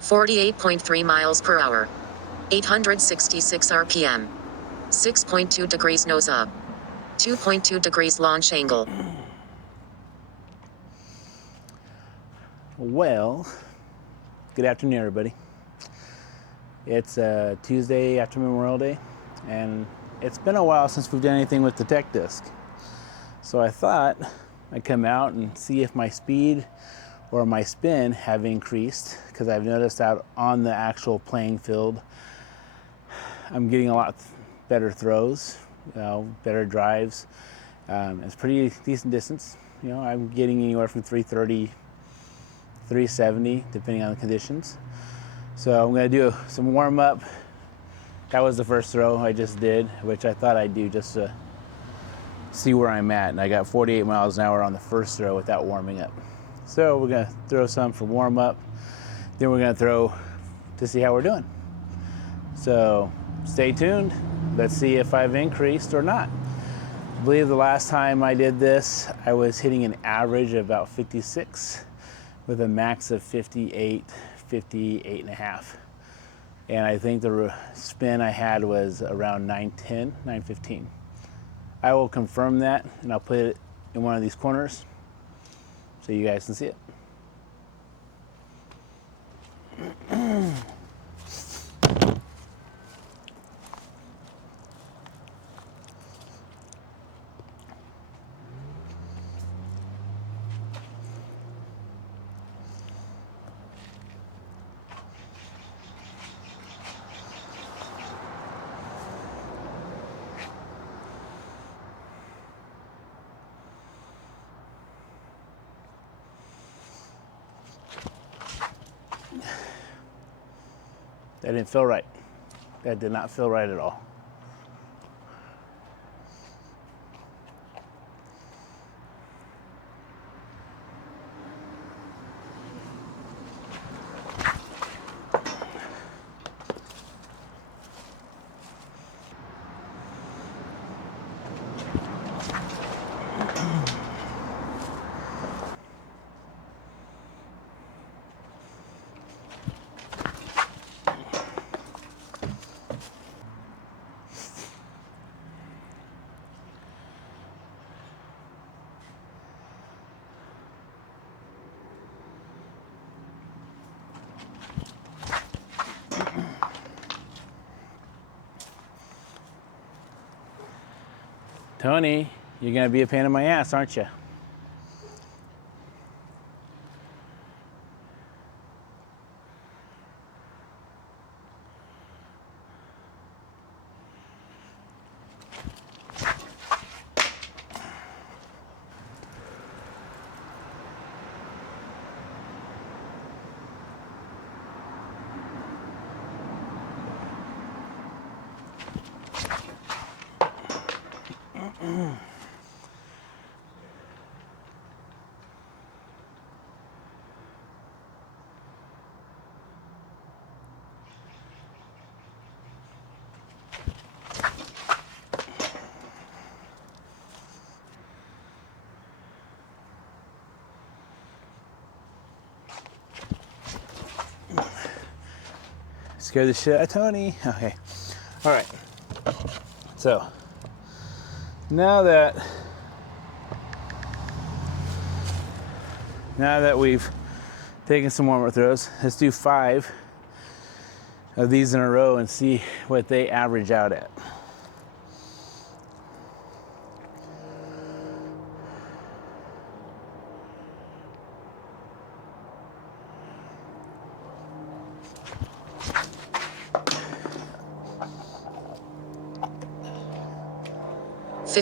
48.3 miles per hour. 866 RPM. 6.2 degrees nose up. 2.2 degrees launch angle. Well, good afternoon, everybody. It's Tuesday after Memorial Day, and it's been a while since we've done anything with the tech disc. So I thought I'd come out and see if my speed or my spin have increased, because I've noticed out on the actual playing field, I'm getting a lot better throws, better drives. It's pretty decent distance. I'm getting anywhere from 330, 370, depending on the conditions. So I'm gonna do some warm up. That was the first throw I just did, which I thought I'd do just to see where I'm at. And I got 48 miles an hour on the first throw without warming up. So we're gonna throw some for warm up. Then we're gonna throw to see how we're doing. So stay tuned. Let's see if I've increased or not. I believe the last time I did this, I was hitting an average of about 56 with a max of 58, 58 and a half. And I think the spin I had was around 910, 915. I will confirm that, and I'll put it in one of these corners so you guys can see it. That didn't feel right. That did not feel right at all. Tony, you're gonna be a pain in my ass, aren't you? Scare the shit out of Tony. Okay. All right. So now that we've taken some warm-up throws, let's do 5 of these in a row and see what they average out at.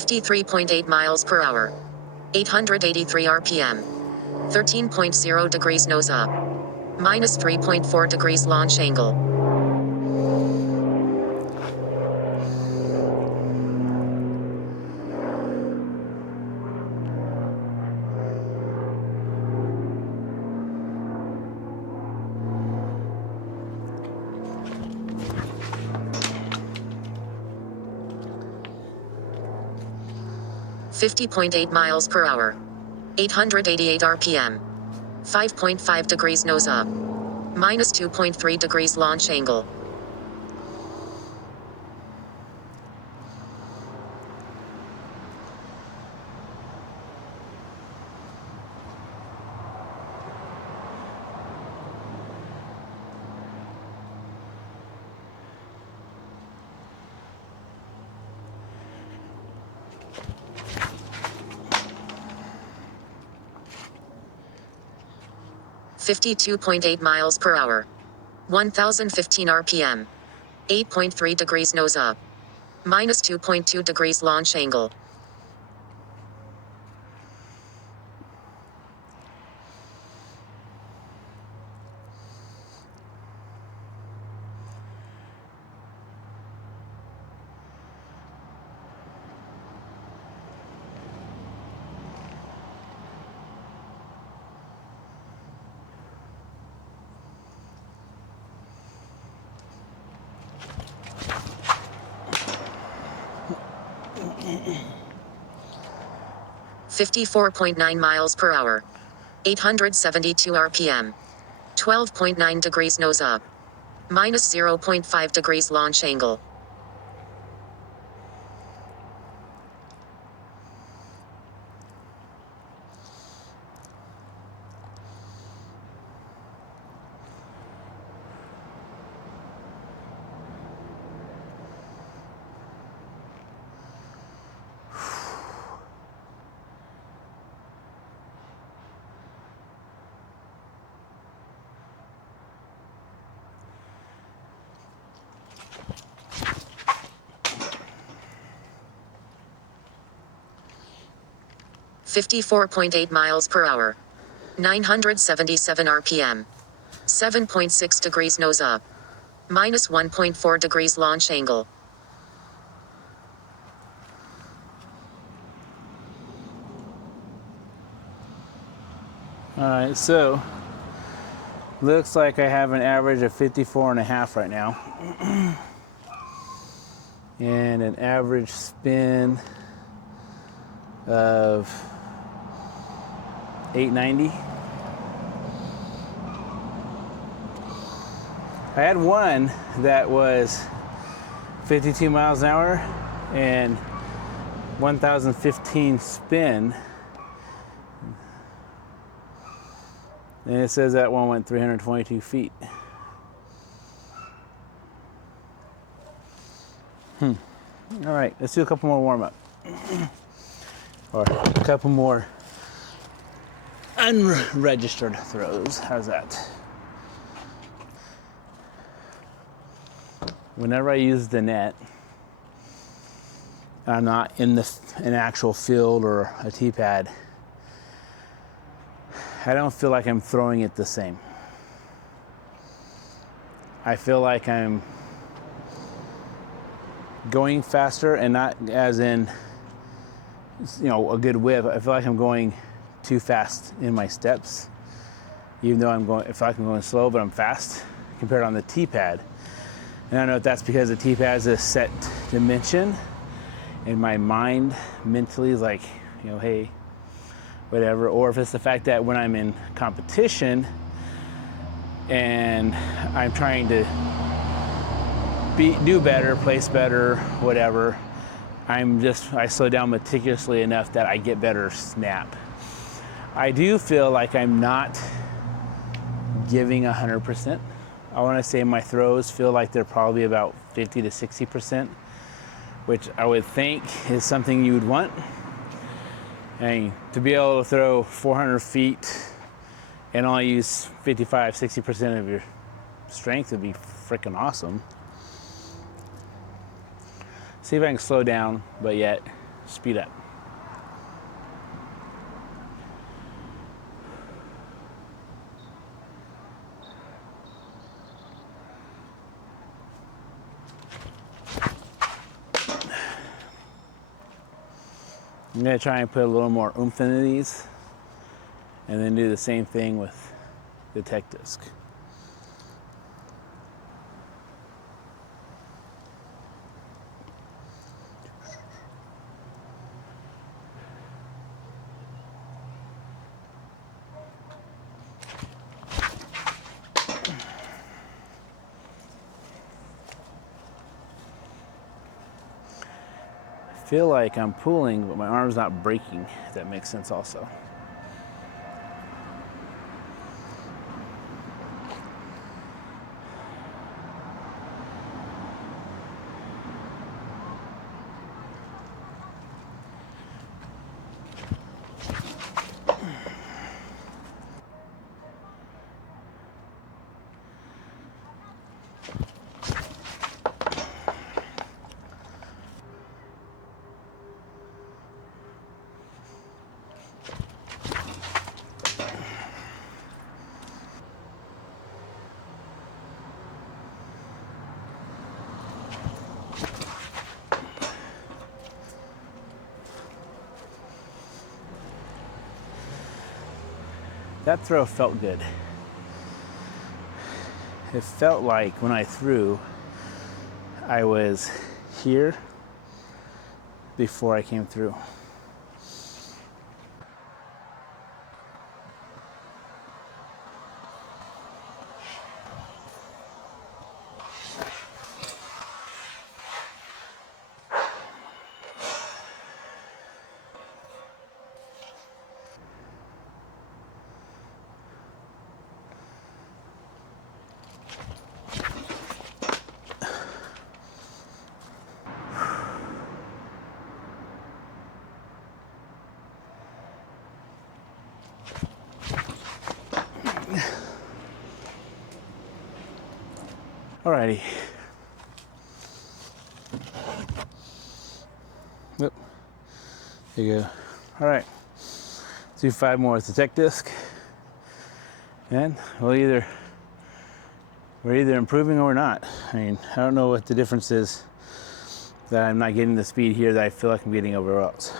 .8 miles per hour. 883 RPM. 13.0 degrees nose up. Minus 3.4 degrees launch angle. .8 miles per hour. 888 RPM. 5.5 degrees nose up. Minus 2.3 degrees launch angle. $52.8 miles per hour. 1015 RPM. 8.3 degrees nose up. Minus 2.2 degrees launch angle. $54.9 miles per hour. 872 RPM. 12.9 degrees nose up. Minus 0.5 degrees launch angle. $54.8 miles per hour. 977 RPM. 7.6 degrees nose up. Minus 1.4 degrees launch angle. Alright, so looks like I have an average of 54.5 right now. And an average spin of 890. I had one that was 52 miles an hour and 1015 spin. And it says that one went 322 feet. All right, let's do a couple more warm-up. Or a couple more unregistered throws. How's that? Whenever I use the net, I'm not in an actual field or a tee pad, I don't feel like I'm throwing it the same. I feel like I'm going faster, and not as in, you know, a good whip. I feel like I'm going too fast in my steps, even though I feel like I'm going slow, but I'm fast compared on the tee pad. And I don't know if that's because the tee pad is a set dimension, and my mind mentally is like, you know, hey, whatever, or if it's the fact that when I'm in competition and I'm trying to do better, place better, whatever, I slow down meticulously enough that I get better snap. I do feel like I'm not giving 100%. I want to say my throws feel like they're probably about 50 to 60%, which I would think is something you would want. And to be able to throw 400 feet and only use 55, 60% of your strength would be freaking awesome. See if I can slow down, but yet speed up. I'm gonna try and put a little more oomph into these, and then do the same thing with the tech disc. feel like I'm pulling, but my arm's not breaking, if that makes sense also. That throw felt good. It felt like when I threw, I was here before I came through. Alrighty. Yep. There you go. Alright. Let's do 5 more with the tech disc. And we're either improving or we're not. I mean, I don't know what the difference is that I'm not getting the speed here that I feel like I'm getting everywhere else.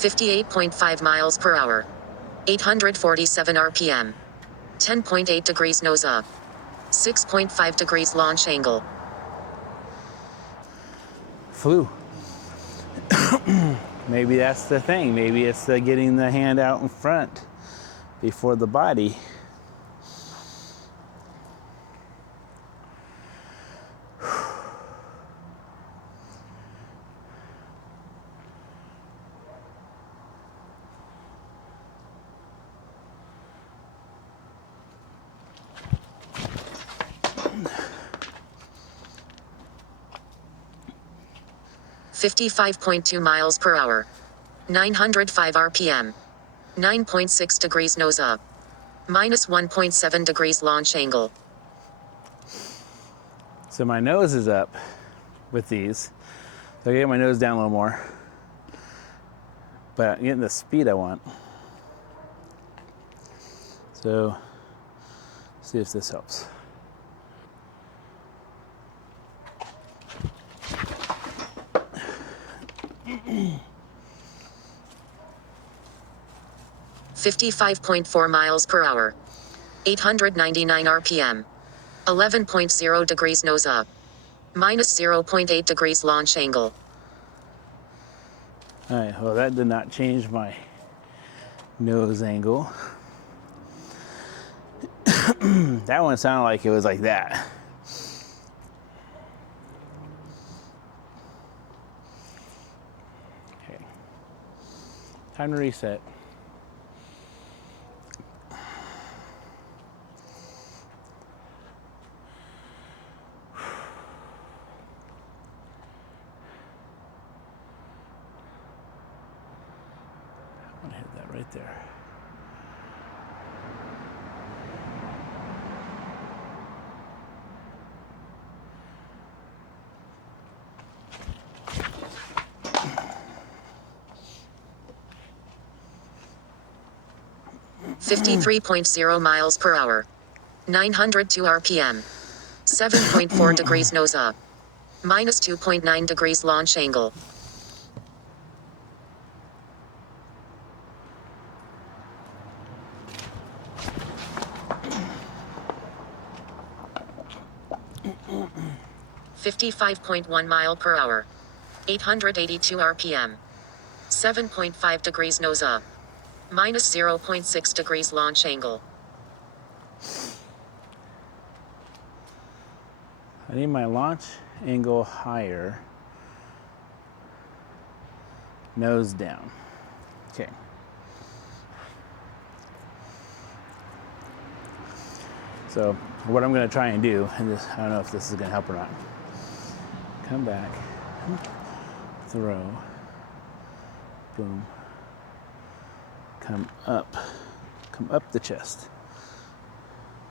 .5 miles per hour. 847 RPM. 10.8 degrees nose up. 6.5 degrees launch angle. Flew. Maybe that's the thing. Maybe it's the getting the hand out in front before the body. .2 miles per hour. 905 RPM. 9.6 degrees nose up. -1.7 degrees launch angle. So my nose is up with these. So I get my nose down a little more. But I'm getting the speed I want. So, see if this helps. .4 miles per hour. 899 RPM. 11.0 degrees nose up. -0.8 degrees launch angle. All right, well that did not change my nose angle. That one sounded like it was like that. Okay, time to reset. I'm gonna hit that right there. .0 miles per hour. 902 RPM. 7.4 degrees nose up. -2.9 degrees launch angle. 55.1 mile per hour. 882 RPM. 7.5 degrees nose up. Minus 0.6 degrees launch angle. I need my launch angle higher. Nose down. Okay. So what I'm going to try and do, and this, I don't know if this is going to help or not. Come back, throw, boom, come up the chest,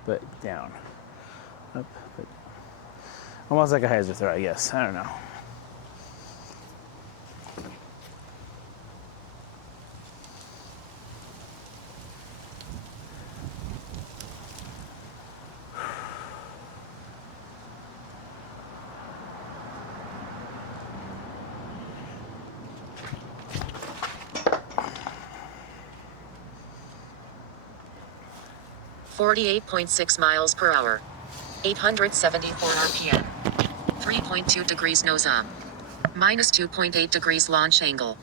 but down, up, but almost like a hyzer throw, I guess. I don't know. .6 miles per hour. 874 RPM. 3.2 degrees nose up. Minus 2.8 degrees launch angle.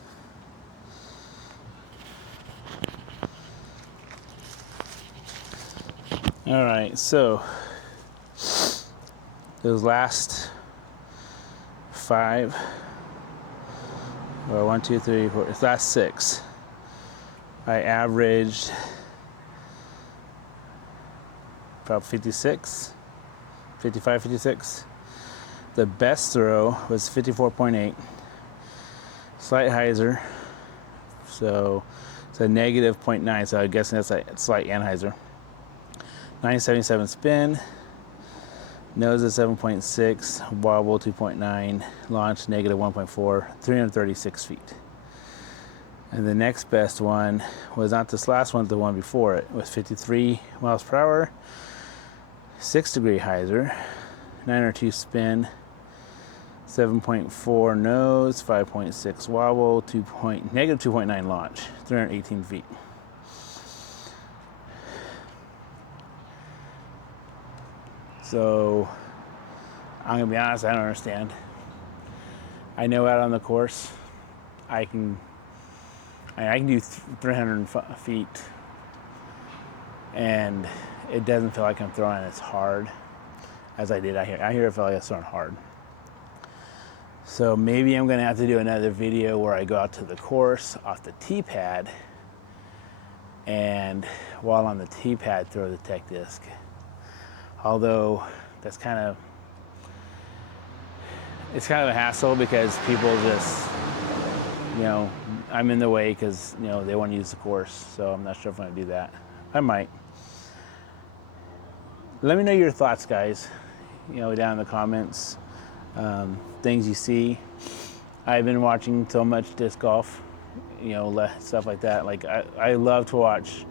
All right, so those last 5, or 1, 2, 3, 4, last 6, I averaged about 56, 55, 56. The best throw was 54.8. Slight hyzer, so it's a negative 0.9, so I'm guessing that's a slight anhyzer. 977 spin, nose at 7.6, wobble 2.9, launch negative 1.4, 336 feet. And the next best one was not this last one, the one before it, was 53 miles per hour, 6 degree hyzer, 902 spin, 7.4 nose, 5.6 wobble, negative 2.9 launch, 318 feet. So I'm gonna be honest, I don't understand. I know out on the course, I can do 300 feet, and it doesn't feel like I'm throwing as hard as I did out here. Out here, I felt like I was throwing hard. So maybe I'm gonna have to do another video where I go out to the course off the tee pad, and while on the tee pad, throw the tech disc. Although that's it's kind of a hassle because people just, I'm in the way because, they want to use the course. So I'm not sure if I'm going to do that. I might. Let me know your thoughts, guys, down in the comments. Things you see. I've been watching so much disc golf, stuff like that. Like I love to watch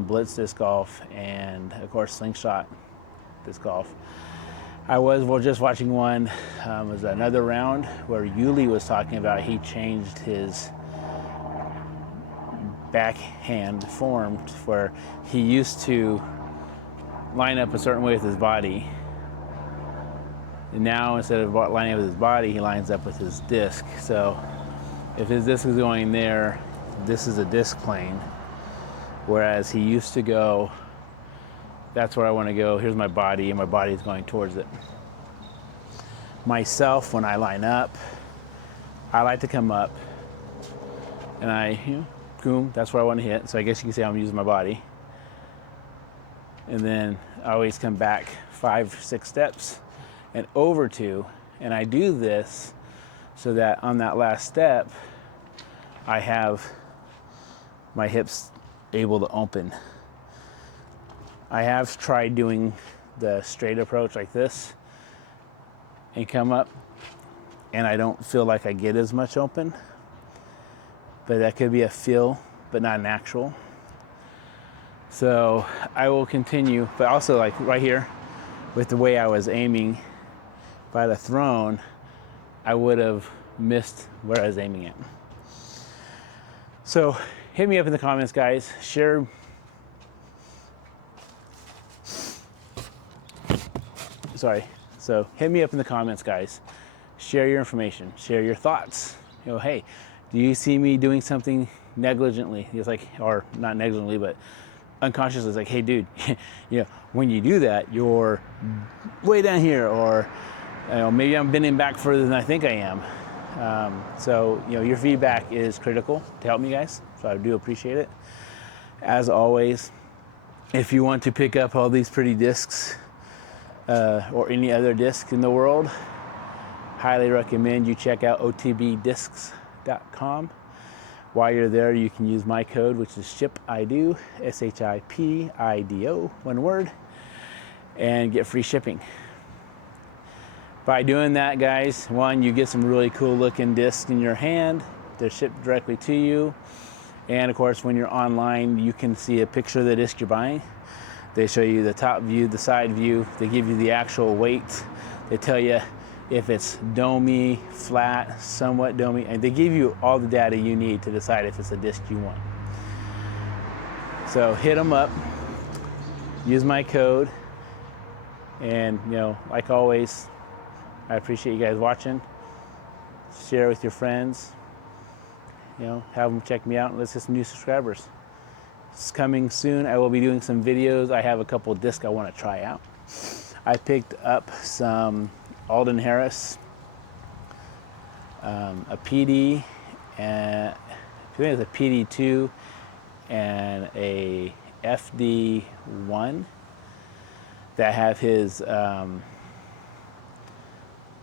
blitz disc golf and, of course, slingshot disc golf. I was just watching one, was another round where Yuli was talking about he changed his backhand form where he used to line up a certain way with his body. And now instead of lining up with his body, he lines up with his disc. So if his disc is going there, this is a disc plane. Whereas he used to go, that's where I want to go. Here's my body, and my body is going towards it. Myself, when I line up, I like to come up, and boom, that's where I want to hit. So I guess you can say I'm using my body. And then I always come back 5, 6 steps and over 2. And I do this so that on that last step, I have my hips able to open. I have tried doing the straight approach like this and come up, and I don't feel like I get as much open, but that could be a feel, but not an actual. So I will continue, but also like right here with the way I was aiming, if I had thrown, I would have missed where I was aiming at. So hit me up in the comments, guys. Share. So hit me up in the comments, guys. Share your information, share your thoughts. Hey, do you see me doing something negligently? It's like, or not negligently, but unconsciously. It's like, hey, dude, when you do that, you're way down here, or maybe I'm bending back further than I think I am. So your feedback is critical to help me, guys. So I do appreciate it. As always, if you want to pick up all these pretty discs or any other disc in the world, highly recommend you check out otbdiscs.com. While you're there, you can use my code, which is SHIPIDO, SHIPIDO, one word, and get free shipping. By doing that, guys, one, you get some really cool looking discs in your hand. They're shipped directly to you. And of course, when you're online, you can see a picture of the disc you're buying. They show you the top view, the side view. They give you the actual weight. They tell you if it's domey, flat, somewhat domey, and they give you all the data you need to decide if it's a disc you want. So hit them up, use my code, and like always, I appreciate you guys watching. Share with your friends, have them check me out, and let's get some new subscribers. It's coming soon. I will be doing some videos. I have a couple of discs I want to try out. I picked up some Alden Harris, a PD, and I think it's a PD2 and a FD1 that have his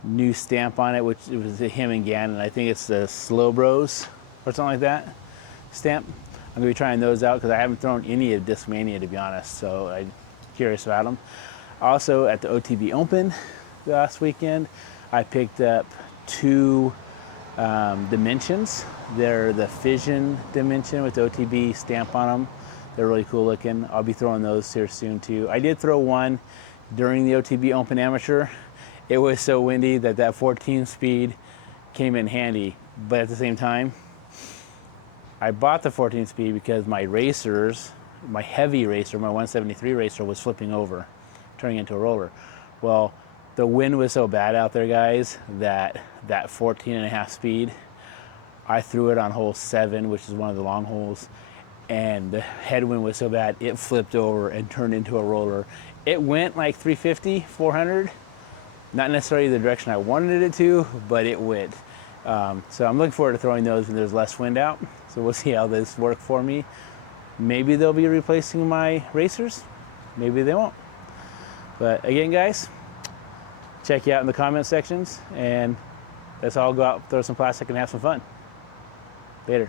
new stamp on it, which it was him and Gannon. I think it's the Slow Bros or something like that stamp. I'm gonna be trying those out because I haven't thrown any of Discmania, to be honest, so I'm curious about them. Also at the OTB Open last weekend, I picked up two dimensions. They're the Fission dimension with the OTB stamp on them. They're really cool looking. I'll be throwing those here soon too. I did throw one during the OTB Open Amateur. It was so windy that 14 speed came in handy, but at the same time, I bought the 14 speed because my racers, my heavy racer, my 173 racer was flipping over, turning into a roller. Well, the wind was so bad out there, guys, that 14.5 speed, I threw it on hole 7, which is one of the long holes, and the headwind was so bad, it flipped over and turned into a roller. It went like 350, 400, not necessarily the direction I wanted it to, but it went. So I'm looking forward to throwing those when there's less wind out. So we'll see how this works for me. Maybe they'll be replacing my racers. Maybe they won't. But again, guys, check you out in the comment sections, and let's all go out, throw some plastic, and have some fun. Later.